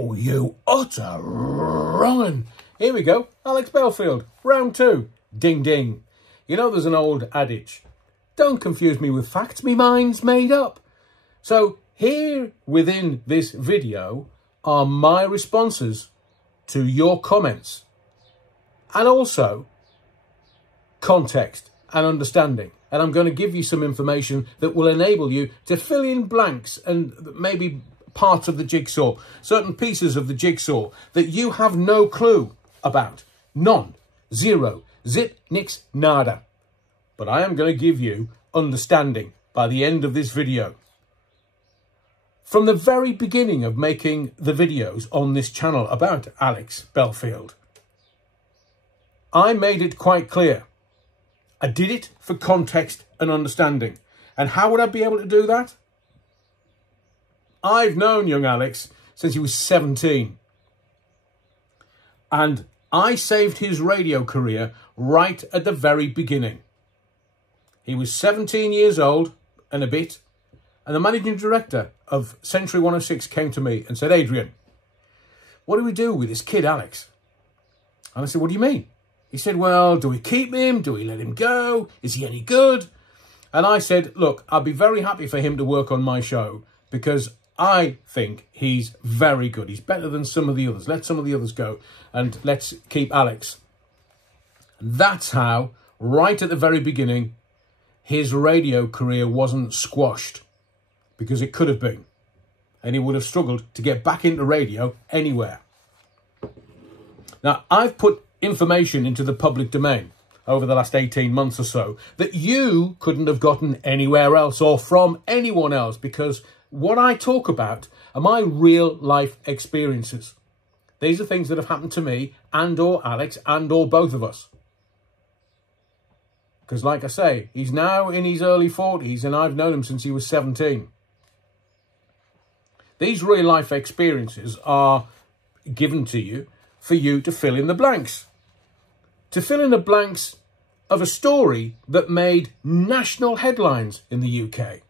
Oh, you utter wrong'un. Here we go. Alex Belfield, round 2. Ding, ding. You know there's an old adage. Don't confuse me with facts. Me mind's made up. So here within this video are my responses to your comments. And also context and understanding. And I'm going to give you some information that will enable you to fill in blanks and maybe parts of the jigsaw, certain pieces of the jigsaw that you have no clue about. None. Zero. Zip, nix, nada. But I am going to give you understanding by the end of this video. From the very beginning of making the videos on this channel about Alex Belfield, I made it quite clear. I did it for context and understanding. And how would I be able to do that? I've known young Alex since he was 17. And I saved his radio career right at the very beginning. He was 17 years old and a bit. And the managing director of Century 106 came to me and said, Adrian, what do we do with this kid, Alex? And I said, what do you mean? He said, well, do we keep him? Do we let him go? Is he any good? And I said, look, I'd be very happy for him to work on my show because I think he's very good. He's better than some of the others. Let some of the others go and let's keep Alex. And that's how, right at the very beginning, his radio career wasn't squashed because it could have been. And he would have struggled to get back into radio anywhere. Now, I've put information into the public domain over the last 18 months or so that you couldn't have gotten anywhere else or from anyone else, because what I talk about are my real life experiences. These are things that have happened to me and or Alex and or both of us. Because like I say, he's now in his early 40s and I've known him since he was 17. These real life experiences are given to you for you to fill in the blanks. To fill in the blanks of a story that made national headlines in the UK.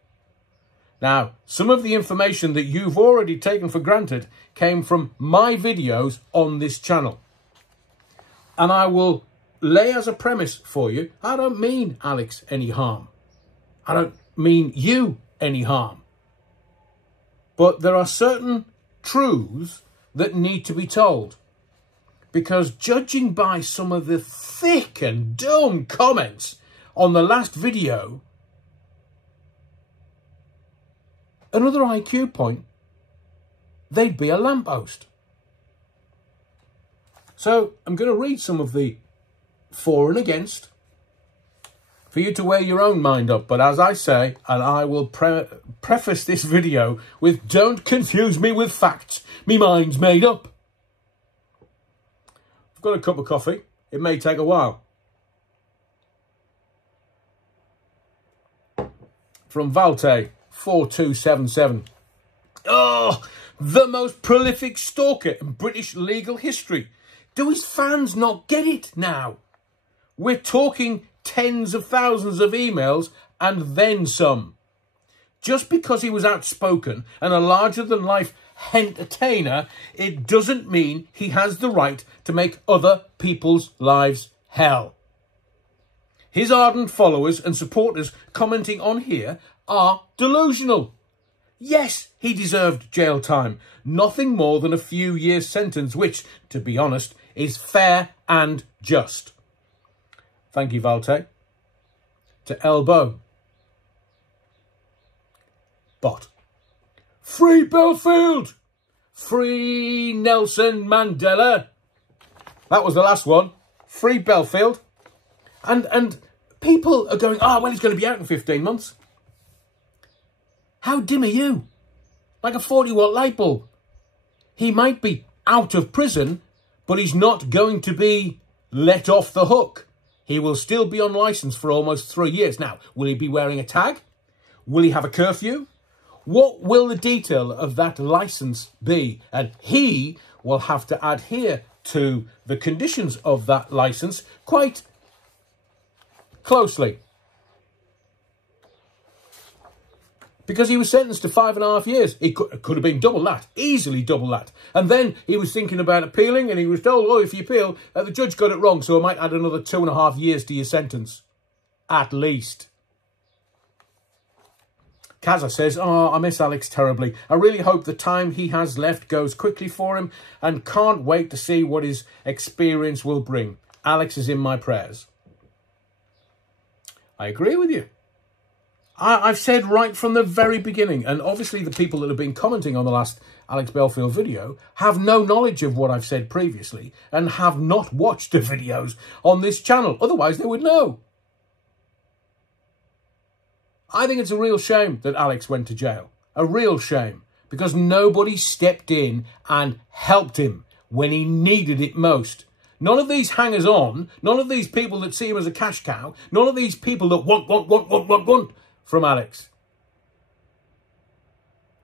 Now, some of the information that you've already taken for granted came from my videos on this channel. And I will lay as a premise for you, I don't mean Alex any harm. I don't mean you any harm. But there are certain truths that need to be told. Because judging by some of the thick and dumb comments on the last video, another IQ point, they'd be a lamppost. So I'm going to read some of the for and against for you to wear your own mind up. But as I say, and I will preface this video with, don't confuse me with facts. Me mind's made up. I've got a cup of coffee. It may take a while. From Valte 4277. Oh, the most prolific stalker in British legal history. Do his fans not get it now? We're talking tens of thousands of emails and then some. Just because he was outspoken and a larger-than-life entertainer, it doesn't mean he has the right to make other people's lives hell. His ardent followers and supporters commenting on here are delusional. Yes, he deserved jail time, nothing more than a few years sentence, which, to be honest, is fair and just. Thank you, Valte. To Elbow. But free Belfield! Free Nelson Mandela! That was the last one. Free Belfield. And people are going, oh, well, he's going to be out in 15 months. How dim are you? Like a 40-watt light bulb. He might be out of prison, but he's not going to be let off the hook. He will still be on licence for almost 3 years. Now, will he be wearing a tag? Will he have a curfew? What will the detail of that licence be? And he will have to adhere to the conditions of that licence quite closely. because he was sentenced to 5.5 years. It could have been double that, easily double that. And then he was thinking about appealing, and he was told, oh, if you appeal, the judge got it wrong, so I might add another 2.5 years to your sentence, at least. Kaza says, oh, I miss Alex terribly. I really hope the time he has left goes quickly for him, and can't wait to see what his experience will bring. Alex is in my prayers. I agree with you. I've said right from the very beginning, and obviously the people that have been commenting on the last Alex Belfield video have no knowledge of what I've said previously and have not watched the videos on this channel. Otherwise, they would know. I think it's a real shame that Alex went to jail. A real shame. Because nobody stepped in and helped him when he needed it most. None of these hangers-on, none of these people that see him as a cash cow, none of these people that want from Alex.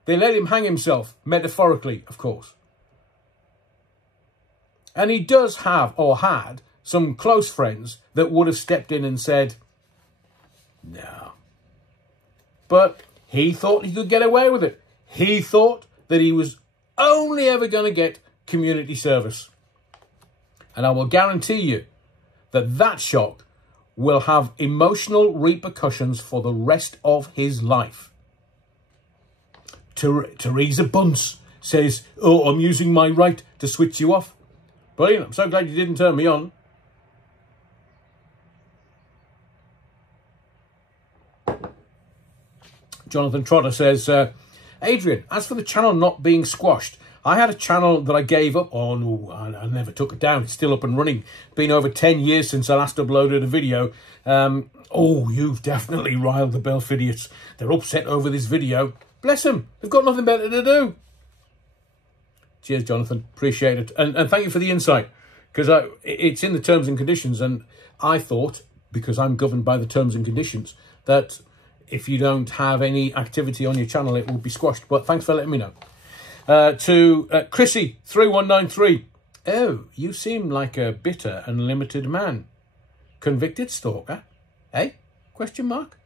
They let him hang himself, metaphorically, of course. And he does have, or had, some close friends that would have stepped in and said, no. But he thought he could get away with it. He thought that he was only ever going to get community service. And I will guarantee you that that shock will have emotional repercussions for the rest of his life. Teresa Bunce says, oh, I'm using my right to switch you off. Brilliant. I'm so glad you didn't turn me on. Jonathan Trotter says, Adrian, as for the channel not being squashed, I had a channel that I gave up. Oh, no, I never took it down. It's still up and running. Been over 10 years since I last uploaded a video. Oh, you've definitely riled the Belfidiots. They're upset over this video. Bless them. They've got nothing better to do. Cheers, Jonathan. Appreciate it. And thank you for the insight. Because it's in the terms and conditions. And I thought, because I'm governed by the terms and conditions, that if you don't have any activity on your channel, it will be squashed. But thanks for letting me know. To Chrissy 3193. Oh, you seem like a bitter and limited man. Convicted stalker? Eh? Question mark?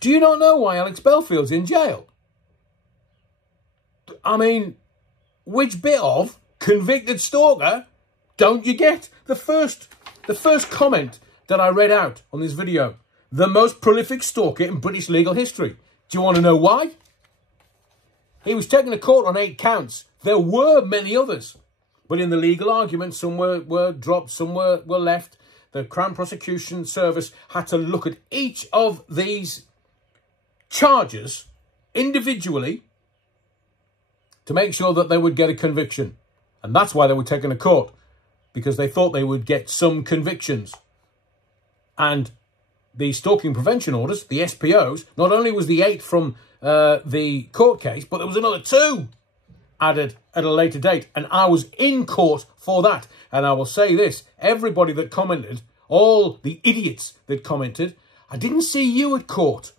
Do you not know why Alex Belfield's in jail? I mean, which bit of convicted stalker don't you get? The first comment that I read out on this video. The most prolific stalker in British legal history. Do you want to know why? He was taken to court on 8 counts. There were many others. But in the legal argument, some were dropped, some were left. The Crown Prosecution Service had to look at each of these charges individually to make sure that they would get a conviction. And that's why they were taken to court. Because they thought they would get some convictions. And the stalking prevention orders, the SPOs, not only was the 8 from the court case, but there was another 2 added at a later date. And I was in court for that. And I will say this, everybody that commented, all the idiots that commented, I didn't see you at court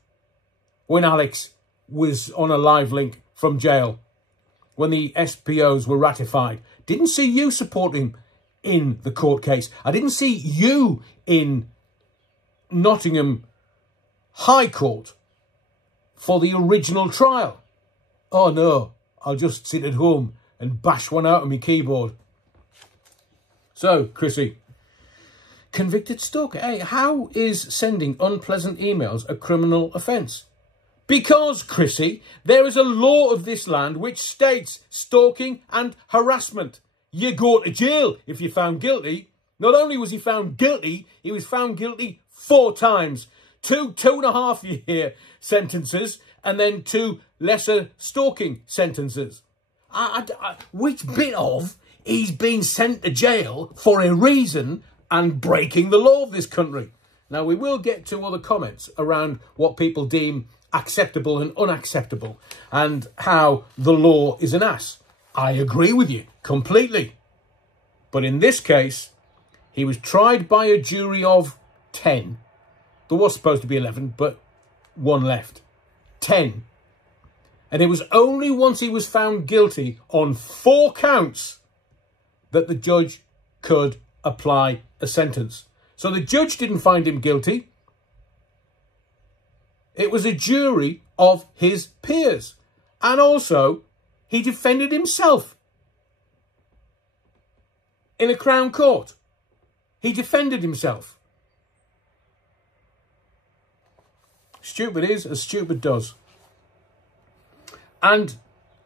when Alex was on a live link from jail, when the SPOs were ratified. Didn't see you supporting him in the court case. I didn't see you in Nottingham High Court for the original trial. Oh no, I'll just sit at home and bash one out on my keyboard. So, Chrissy, convicted stalker. Hey, how is sending unpleasant emails a criminal offence? Because, Chrissy, there is a law of this land which states stalking and harassment. You go to jail if you're found guilty. Not only was he found guilty, he was found guilty 4 times. 2 2.5-year sentences and then 2 lesser stalking sentences. Which bit of he's been sent to jail for a reason and breaking the law of this country? Now, we will get to other comments around what people deem acceptable and unacceptable and how the law is an ass. I agree with you completely. But in this case, he was tried by a jury of 10. There was supposed to be 11, but 1 left. 10. And it was only once he was found guilty on 4 counts that the judge could apply a sentence. So the judge didn't find him guilty. It was a jury of his peers. And also, he defended himself in a Crown Court. He defended himself. Stupid is as stupid does. And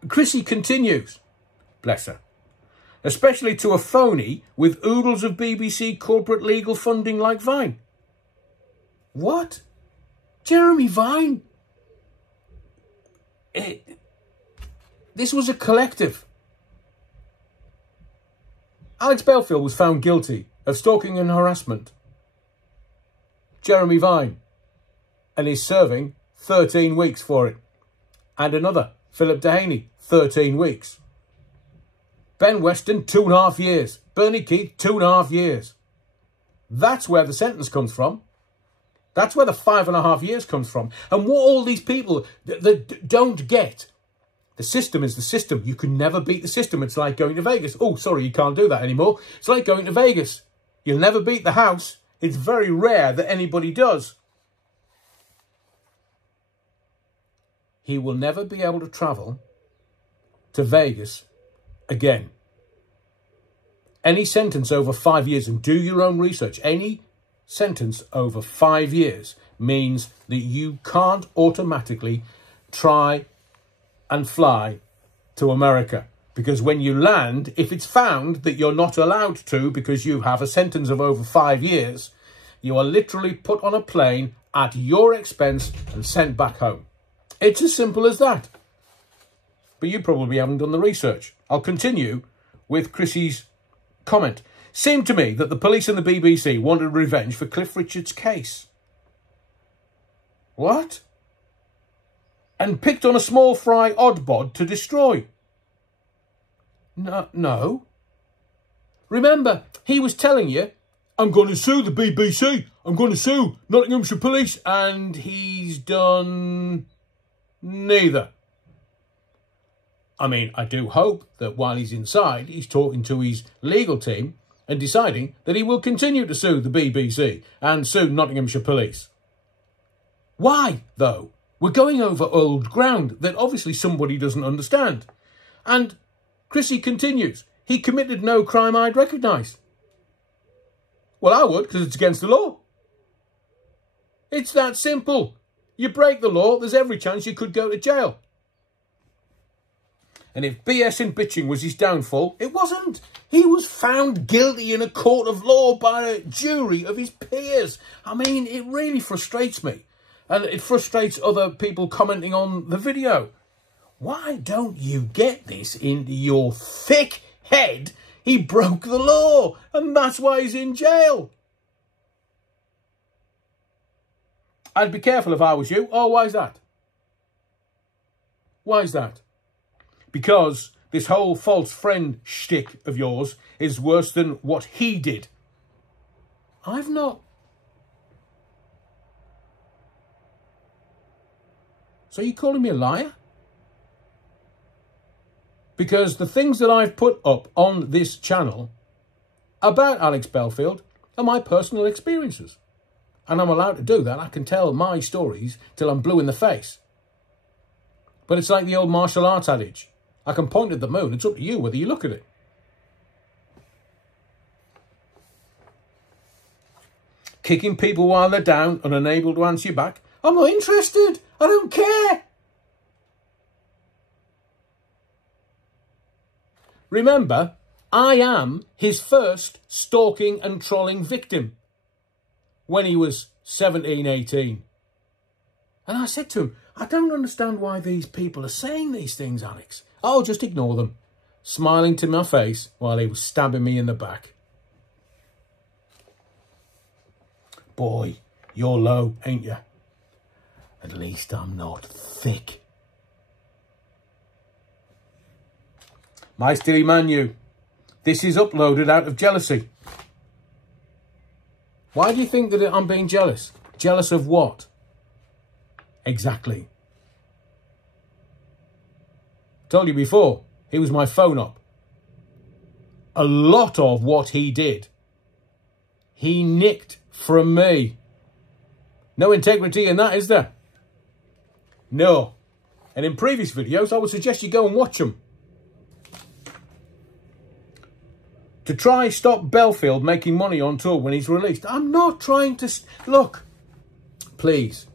Chrissy continues, bless her, especially to a phony with oodles of BBC corporate legal funding like Vine. What? Jeremy Vine? This was a collective. Alex Belfield was found guilty of stalking and harassment. Jeremy Vine, and he's serving 13 weeks for it. And another, Philip Dehaney, 13 weeks. Ben Weston, 2.5 years. Bernie Keith, 2.5 years. That's where the sentence comes from. That's where the 5.5 years comes from. And what all these people that don't get, the system is the system. You can never beat the system. It's like going to Vegas. Oh, sorry, you can't do that anymore. It's like going to Vegas. You'll never beat the house. It's very rare that anybody does. He will never be able to travel to Vegas again. Any sentence over 5 years, and do your own research, any sentence over 5 years means that you can't automatically try and fly to America. Because when you land, if it's found that you're not allowed to because you have a sentence of over 5 years, you are literally put on a plane at your expense and sent back home. It's as simple as that. But you probably haven't done the research. I'll continue with Chrissy's comment. Seemed to me that the police and the BBC wanted revenge for Cliff Richard's case. What? And picked on a small fry oddbod to destroy. No. Remember, he was telling you, I'm going to sue the BBC. I'm going to sue Nottinghamshire Police. And he's done neither. I mean, I do hope that while he's inside, he's talking to his legal team and deciding that he will continue to sue the BBC and sue Nottinghamshire Police. Why, though? We're going over old ground that obviously somebody doesn't understand. And Chrissy continues, he committed no crime I'd recognise. Well, I would, because it's against the law. It's that simple. You break the law, there's every chance you could go to jail. And if BS and bitching was his downfall, it wasn't. He was found guilty in a court of law by a jury of his peers. I mean, it really frustrates me. And it frustrates other people commenting on the video. Why don't you get this into your thick head? He broke the law, and that's why he's in jail. I'd be careful if I was you. Oh, why is that? Why is that? Because this whole false friend shtick of yours is worse than what he did. I've not. So you calling me a liar? Because the things that I've put up on this channel about Alex Belfield are my personal experiences. And I'm allowed to do that. I can tell my stories till I'm blue in the face. But it's like the old martial arts adage. I can point at the moon. It's up to you whether you look at it. Kicking people while they're down and unable to answer you back. I'm not interested. I don't care. Remember, I am his first stalking and trolling victim when he was 17, 18. And I said to him, I don't understand why these people are saying these things, Alex. Oh, just ignore them. Smiling to my face while he was stabbing me in the back. Boy, you're low, ain't you? At least I'm not thick. My Stilly Manu, this is uploaded out of jealousy. Why do you think that I'm being jealous? Jealous of what? Exactly. Told you before, he was my phone op. A lot of what he did, he nicked from me. No integrity in that, is there? No. And in previous videos, I would suggest you go and watch them. To try stop Belfield making money on tour when he's released. I'm not trying to... Look, please.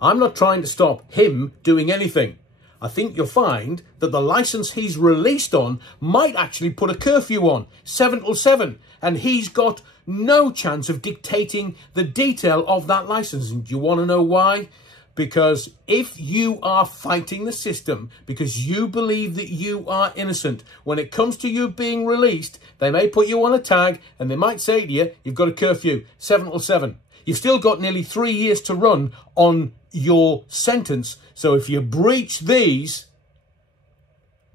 I'm not trying to stop him doing anything. I think you'll find that the licence he's released on might actually put a curfew on, 7 till 7. And he's got no chance of dictating the detail of that licence. And do you want to know why? Because if you are fighting the system because you believe that you are innocent, when it comes to you being released, they may put you on a tag and they might say to you, you've got a curfew, 7 till 7. You've still got nearly 3 years to run on your sentence. So if you breach these,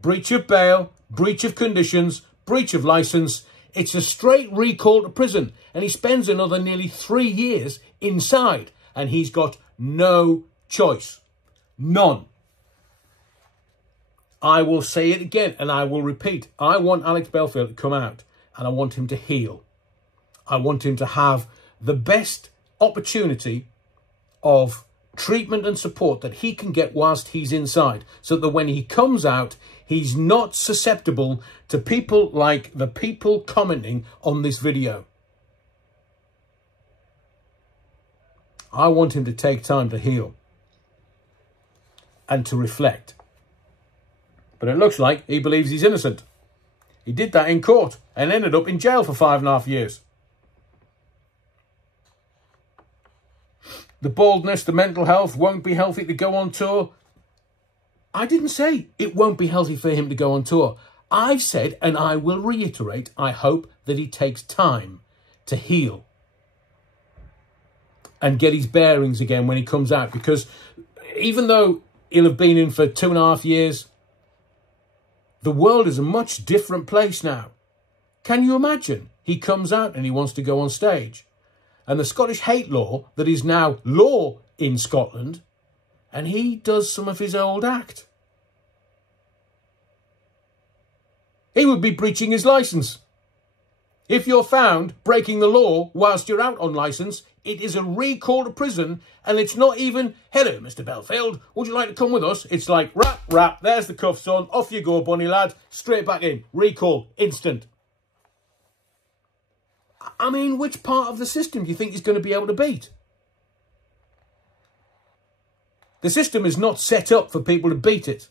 breach of bail, breach of conditions, breach of licence, it's a straight recall to prison. And he spends another nearly 3 years inside. And he's got no choice. None. I will say it again and I will repeat. I want Alex Belfield to come out and I want him to heal. I want him to have the best opportunity of treatment and support that he can get whilst he's inside, so that when he comes out, he's not susceptible to people like the people commenting on this video. I want him to take time to heal and to reflect. But it looks like he believes he's innocent. He did that in court and ended up in jail for 5.5 years. The baldness, the mental health, won't be healthy to go on tour. I didn't say it won't be healthy for him to go on tour. I've said, and I will reiterate, I hope that he takes time to heal and get his bearings again when he comes out. Because even though he'll have been in for 2.5 years, the world is a much different place now. Can you imagine? He comes out and he wants to go on stage. And the Scottish hate law that is now law in Scotland, and he does some of his old act. He would be breaching his licence. If you're found breaking the law whilst you're out on licence, it is a recall to prison, and it's not even, hello, Mr. Belfield, would you like to come with us? It's like, rap, there's the cuffs on, off you go, bunny lad, straight back in, recall, instant. I mean, which part of the system do you think he's going to be able to beat? The system is not set up for people to beat it.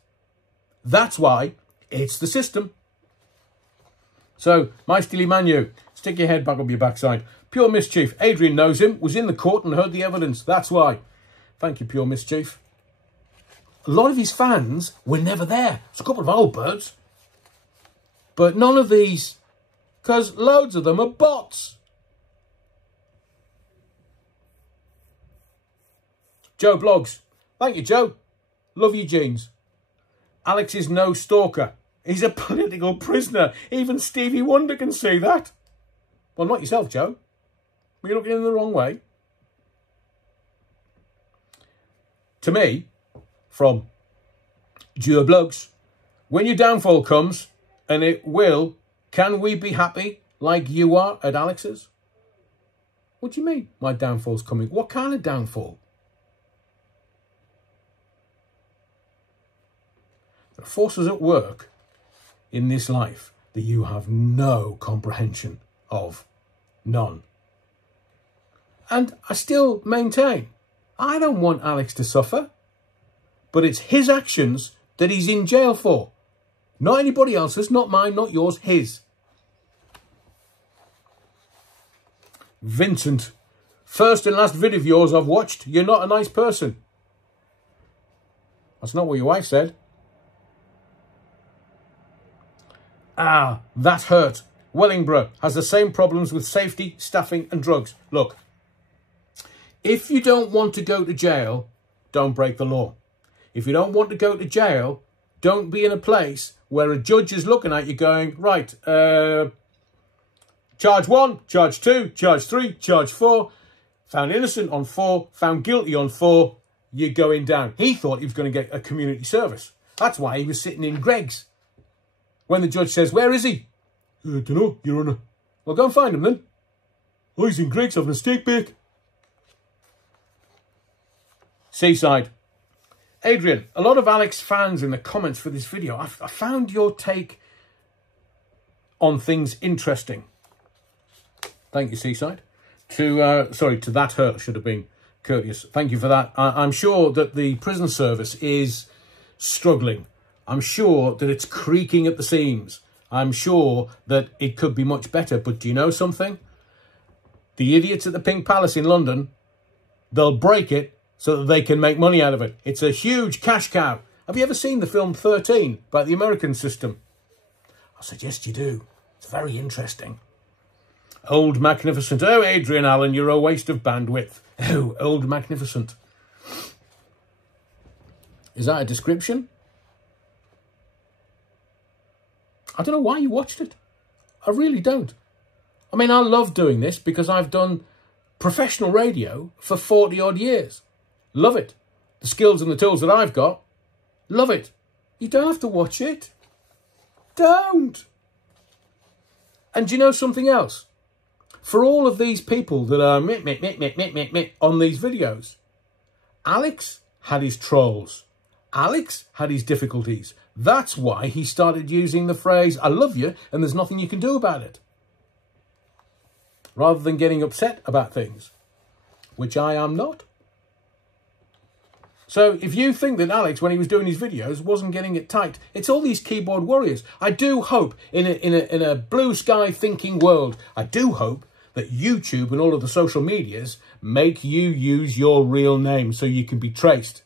That's why it's the system. So, my Steely Manu, stick your head back up your backside. Pure Mischief, Adrian knows him, was in the court and heard the evidence. That's why. Thank you, Pure Mischief. A lot of his fans were never there. It's a couple of old birds. But none of these, because loads of them are bots. Joe Blogs. Thank you, Joe. Love you, jeans. Alex is no stalker. He's a political prisoner. Even Stevie Wonder can see that. Well, not yourself, Joe. You're looking in the wrong way. To me, from Joe Blogs, when your downfall comes, and it will, can we be happy like you are at Alex's? What do you mean my downfall's coming? What kind of downfall? There are forces at work in this life that you have no comprehension of. None. And I still maintain, I don't want Alex to suffer, but it's his actions that he's in jail for. Not anybody else's, not mine, not yours, his. Vincent, first and last video of yours I've watched, you're not a nice person. That's not what your wife said. Ah, that hurt. Wellingborough has the same problems with safety, staffing and drugs. Look, if you don't want to go to jail, don't break the law. If you don't want to go to jail, don't be in a place where a judge is looking at you going, right, charge 1, charge 2, charge 3, charge 4, found innocent on 4, found guilty on 4, you're going down. He thought he was going to get a community service. That's why he was sitting in Greg's. When the judge says, where is he? I don't know, Your Honour. Well, go and find him then. Oh, he's in Greg's having a steak bake. Seaside. Adrian, a lot of Alex fans in the comments for this video. I found your take on things interesting. Thank you, Seaside. To that hurt, should have been courteous. Thank you for that. I'm sure that the prison service is struggling. I'm sure that it's creaking at the seams. I'm sure that it could be much better. But do you know something? The idiots at the Pink Palace in London, they'll break it so that they can make money out of it. It's a huge cash cow. Have you ever seen the film 13 about the American system? I suggest you do. It's very interesting. Old Magnificent. Oh, Adrian Allen, you're a waste of bandwidth. Oh, Old Magnificent. Is that a description? I don't know why you watched it. I really don't. I mean, I love doing this because I've done professional radio for 40 odd years. Love it. The skills and the tools that I've got. Love it. You don't have to watch it. Don't. And do you know something else? For all of these people that are on these videos, Alex had his trolls. Alex had his difficulties. That's why he started using the phrase, I love you, and there's nothing you can do about it. Rather than getting upset about things, which I am not. So if you think that Alex, when he was doing his videos, wasn't getting it tight, it's all these keyboard warriors. I do hope, in a blue sky thinking world, I do hope that YouTube and all of the social medias make you use your real name so you can be traced.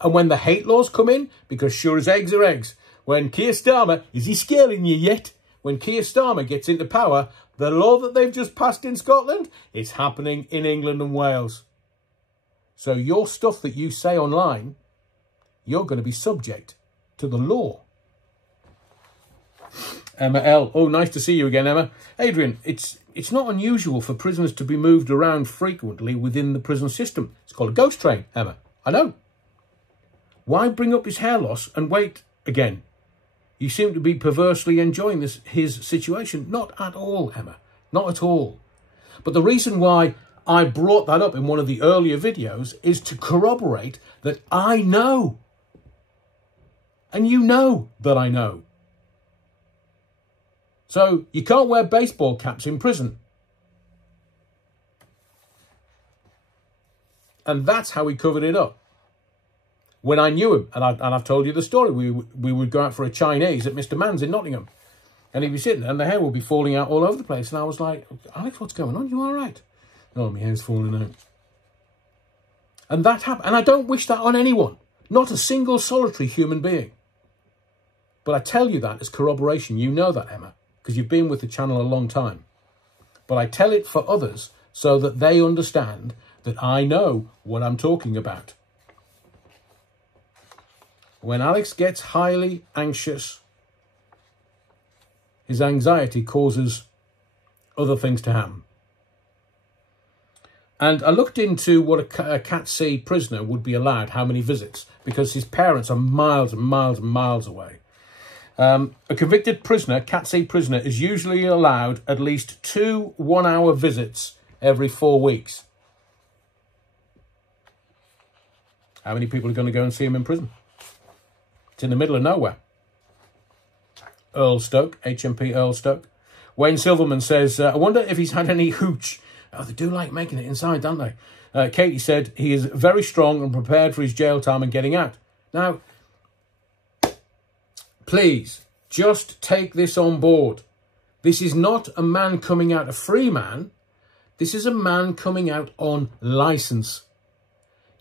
And when the hate laws come in, because sure as eggs are eggs, when Keir Starmer, is he scaring you yet? When Keir Starmer gets into power, the law that they've just passed in Scotland is happening in England and Wales. So your stuff that you say online, you're going to be subject to the law. Emma L. Oh, nice to see you again, Emma. Adrian, it's not unusual for prisoners to be moved around frequently within the prison system. It's called a ghost train, Emma. I know. Why bring up his hair loss and wait again? You seem to be perversely enjoying his situation. Not at all, Emma. Not at all. But the reason why I brought that up in one of the earlier videos is to corroborate that I know. And you know that I know. So you can't wear baseball caps in prison. And that's how he covered it up. When I knew him, and I've told you the story, we would go out for a Chinese at Mr. Mann's in Nottingham. And he'd be sitting there and the hair would be falling out all over the place. And I was like, Alex, what's going on? You all right? Oh, my hair's falling out. And that happened. And I don't wish that on anyone. Not a single solitary human being. But I tell you that as corroboration. You know that, Emma, because you've been with the channel a long time. But I tell it for others so that they understand that I know what I'm talking about. When Alex gets highly anxious, his anxiety causes other things to happen. And I looked into what a Cat C prisoner would be allowed, how many visits, because his parents are miles and miles and miles away. A convicted prisoner, Cat C prisoner, is usually allowed at least 2 one-hour visits every 4 weeks. How many people are going to go and see him in prison? It's in the middle of nowhere. Earl Stoke, HMP Earl Stoke. Wayne Silverman says, I wonder if he's had any hooch. Oh, they do like making it inside, don't they? Katie said he is very strong and prepared for his jail time and getting out. Now, please, just take this on board. This is not a man coming out a free man. This is a man coming out on licence.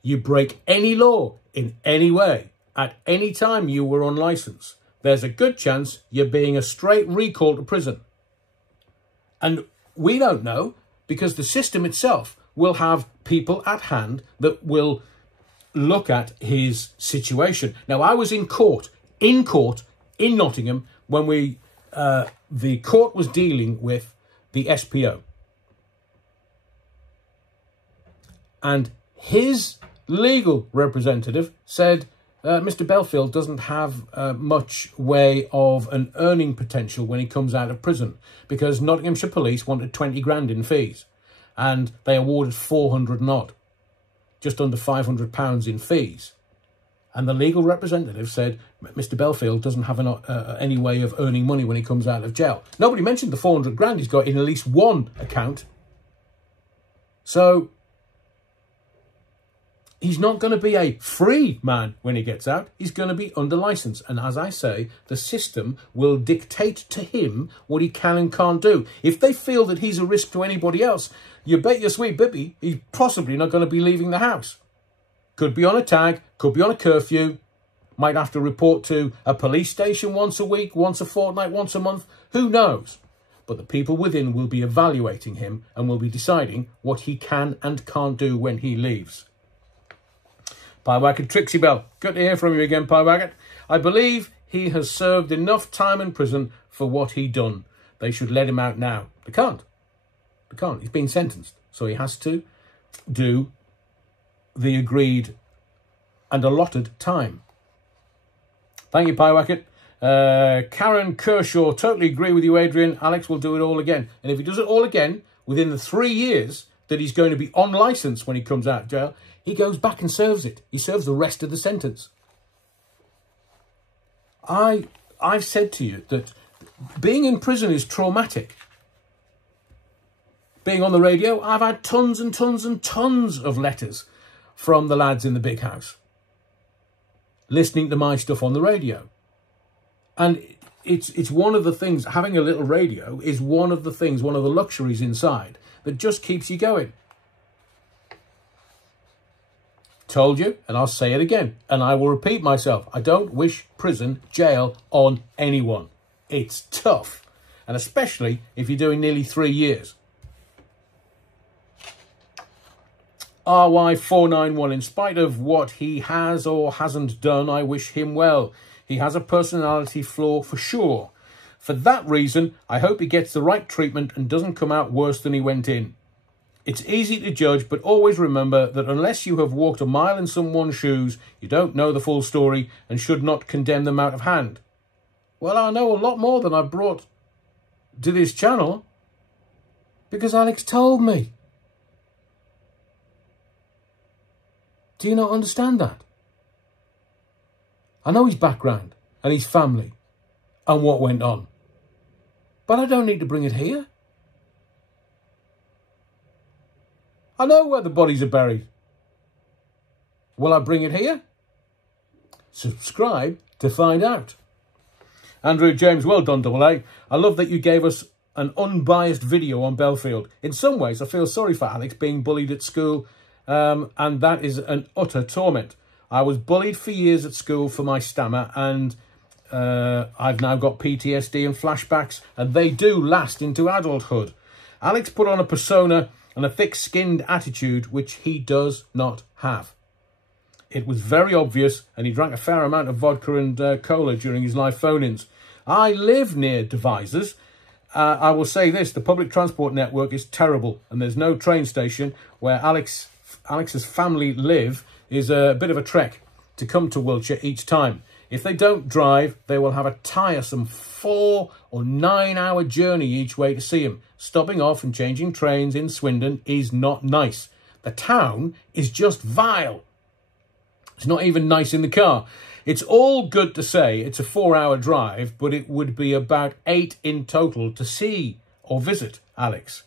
You break any law in any way, at any time you were on licence, there's a good chance you're being a straight recall to prison. And we don't know, because the system itself will have people at hand that will look at his situation. Now, I was in court in Nottingham when the court was dealing with the SPO. And his legal representative said, Mr. Belfield doesn't have much way of an earning potential when he comes out of prison, because Nottinghamshire Police wanted 20 grand in fees and they awarded 400 and odd, just under £500 in fees. And the legal representative said, Mr. Belfield doesn't have any way of earning money when he comes out of jail. Nobody mentioned the 400 grand he's got in at least one account. So he's not going to be a free man when he gets out. He's going to be under licence. And as I say, the system will dictate to him what he can and can't do. If they feel that he's a risk to anybody else, you bet your sweet bippy he's possibly not going to be leaving the house. Could be on a tag, could be on a curfew, might have to report to a police station once a week, once a fortnight, once a month. Who knows? But the people within will be evaluating him and will be deciding what he can and can't do when he leaves. Piewacket Trixie Bell, good to hear from you again, Piewacket. I believe he has served enough time in prison for what he done. They should let him out now. They can't. They can't. He's been sentenced. So he has to do the agreed and allotted time. Thank you, Piewacket. Karen Kershaw, totally agree with you, Adrian. Alex will do it all again. And if he does it all again, within the 3 years that he's going to be on licence when he comes out of jail, he goes back and serves it. He serves the rest of the sentence. I've said to you that being in prison is traumatic. Being on the radio, I've had tons and tons and tons of letters from the lads in the big house, listening to my stuff on the radio. And it's one of the things, having a little radio is one of the things, one of the luxuries inside that just keeps you going. Told you, and I'll say it again, and I will repeat myself. I don't wish prison, jail on anyone. It's tough, and especially if you're doing nearly 3 years. RY491, in spite of what he has or hasn't done, I wish him well. He has a personality flaw for sure. For that reason, I hope he gets the right treatment and doesn't come out worse than he went in. It's easy to judge, but always remember that unless you have walked a mile in someone's shoes, you don't know the full story and should not condemn them out of hand. Well, I know a lot more than I've brought to this channel because Alex told me. Do you not understand that? I know his background and his family and what went on, but I don't need to bring it here. I know where the bodies are buried. Will I bring it here? Subscribe to find out. Andrew James, well done, Double A. I love that you gave us an unbiased video on Belfield. In some ways, I feel sorry for Alex being bullied at school, and that is an utter torment. I was bullied for years at school for my stammer, and I've now got PTSD and flashbacks, and they do last into adulthood. Alex put on a persona and a thick-skinned attitude which he does not have. It was very obvious, and he drank a fair amount of vodka and cola during his live phone-ins. I live near Devizes. I will say this, the public transport network is terrible, and there's no train station. Where Alex's family live is a bit of a trek to come to Wiltshire each time. If they don't drive, they will have a tiresome 4 or 9 hour journey each way to see him. Stopping off and changing trains in Swindon is not nice. The town is just vile. It's not even nice in the car. It's all good to say it's a 4-hour drive, but it would be about 8 in total to see or visit Alex.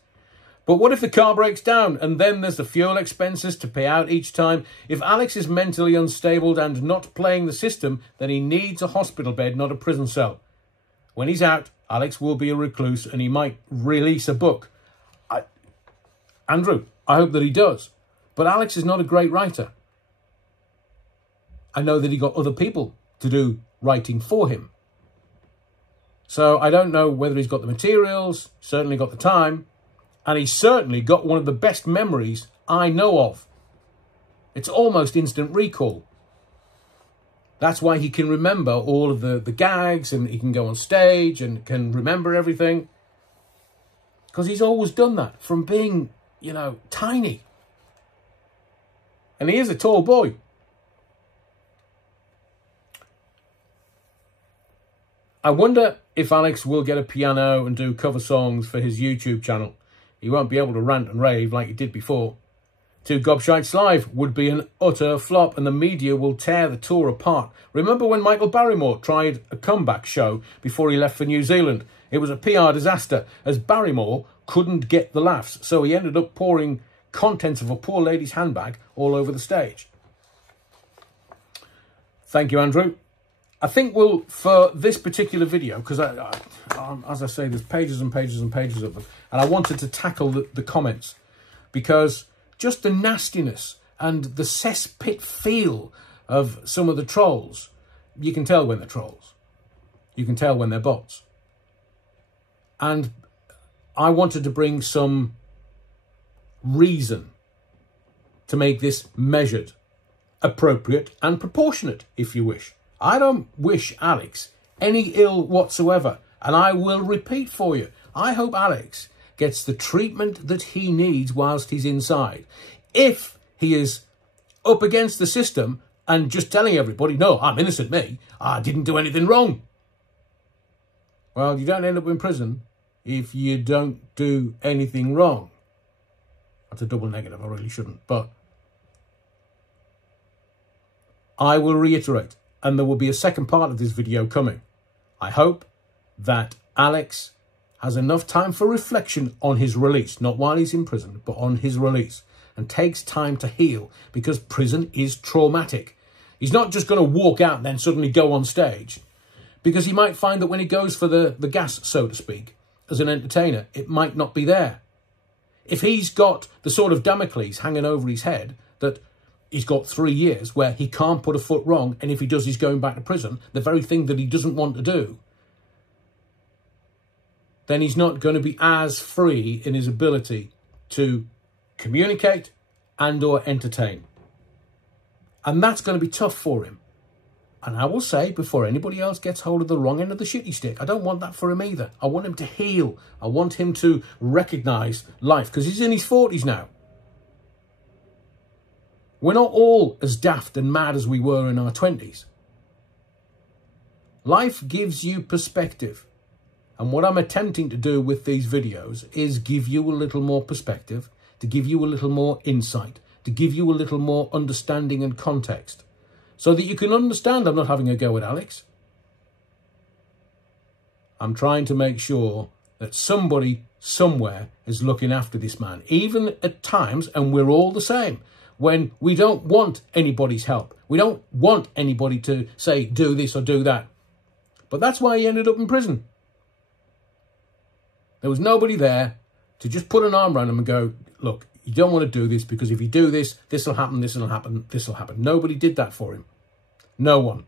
But what if the car breaks down and then there's the fuel expenses to pay out each time? If Alex is mentally unstable and not playing the system, then he needs a hospital bed, not a prison cell. When he's out, Alex will be a recluse and he might release a book. Andrew, I hope that he does. But Alex is not a great writer. I know that he got other people to do writing for him. So I don't know whether he's got the materials, certainly got the time, and he's certainly got one of the best memories I know of. It's almost instant recall. That's why he can remember all of the gags, and he can go on stage and can remember everything. Because he's always done that from being, you know, tiny. And he is a tall boy. I wonder if Alex will get a piano and do cover songs for his YouTube channel. He won't be able to rant and rave like he did before. Two Gobshites Live would be an utter flop and the media will tear the tour apart. Remember when Michael Barrymore tried a comeback show before he left for New Zealand? It was a PR disaster as Barrymore couldn't get the laughs, so he ended up pouring contents of a poor lady's handbag all over the stage. Thank you, Andrew. I think we'll, for this particular video, because as I say, there's pages and pages and pages of them, and I wanted to tackle the comments, because just the nastiness and the cesspit feel of some of the trolls, you can tell when they're trolls. You can tell when they're bots. And I wanted to bring some reason to make this measured, appropriate and proportionate, if you wish. I don't wish Alex any ill whatsoever, and I will repeat for you. I hope Alex gets the treatment that he needs whilst he's inside. If he is up against the system and just telling everybody, no, I'm innocent, me, I didn't do anything wrong. Well, you don't end up in prison if you don't do anything wrong. That's a double negative, I really shouldn't. But I will reiterate, and there will be a second part of this video coming. I hope that Alex has enough time for reflection on his release, not while he's in prison, but on his release, and takes time to heal, because prison is traumatic. He's not just going to walk out and then suddenly go on stage, because he might find that when he goes for the gas, so to speak, as an entertainer, it might not be there. If he's got the sort of Damocles hanging over his head that he's got 3 years where he can't put a foot wrong, and if he does, he's going back to prison, the very thing that he doesn't want to do, then he's not going to be as free in his ability to communicate and or entertain. And that's going to be tough for him. And I will say, before anybody else gets hold of the wrong end of the shitty stick, I don't want that for him either. I want him to heal. I want him to recognise life, because he's in his 40s now. We're not all as daft and mad as we were in our 20s. Life gives you perspective. And what I'm attempting to do with these videos is give you a little more perspective, to give you a little more insight, to give you a little more understanding and context, so that you can understand I'm not having a go at Alex. I'm trying to make sure that somebody somewhere is looking after this man, even at times, and we're all the same, when we don't want anybody's help. We don't want anybody to say, do this or do that. But that's why he ended up in prison. There was nobody there to just put an arm around him and go, look, you don't want to do this, because if you do this, this will happen, this will happen, this will happen. Nobody did that for him. No one.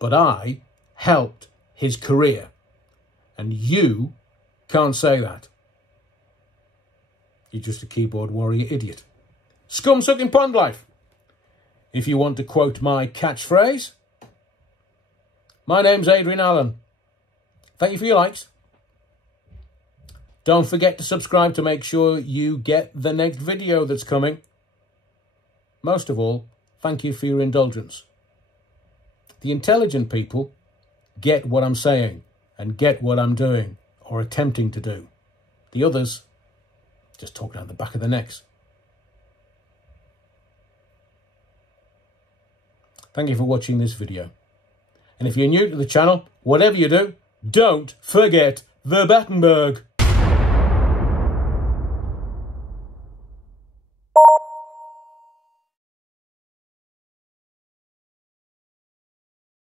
But I helped his career. And you can't say that. You're just a keyboard warrior idiot. Scum-sucking pond life. If you want to quote my catchphrase, my name's Adrian Allen. Thank you for your likes. Don't forget to subscribe to make sure you get the next video that's coming. Most of all, thank you for your indulgence. The intelligent people get what I'm saying and get what I'm doing or attempting to do. The others just talk down the back of their necks. Thank you for watching this video. And if you're new to the channel, whatever you do, don't forget the Battenberg.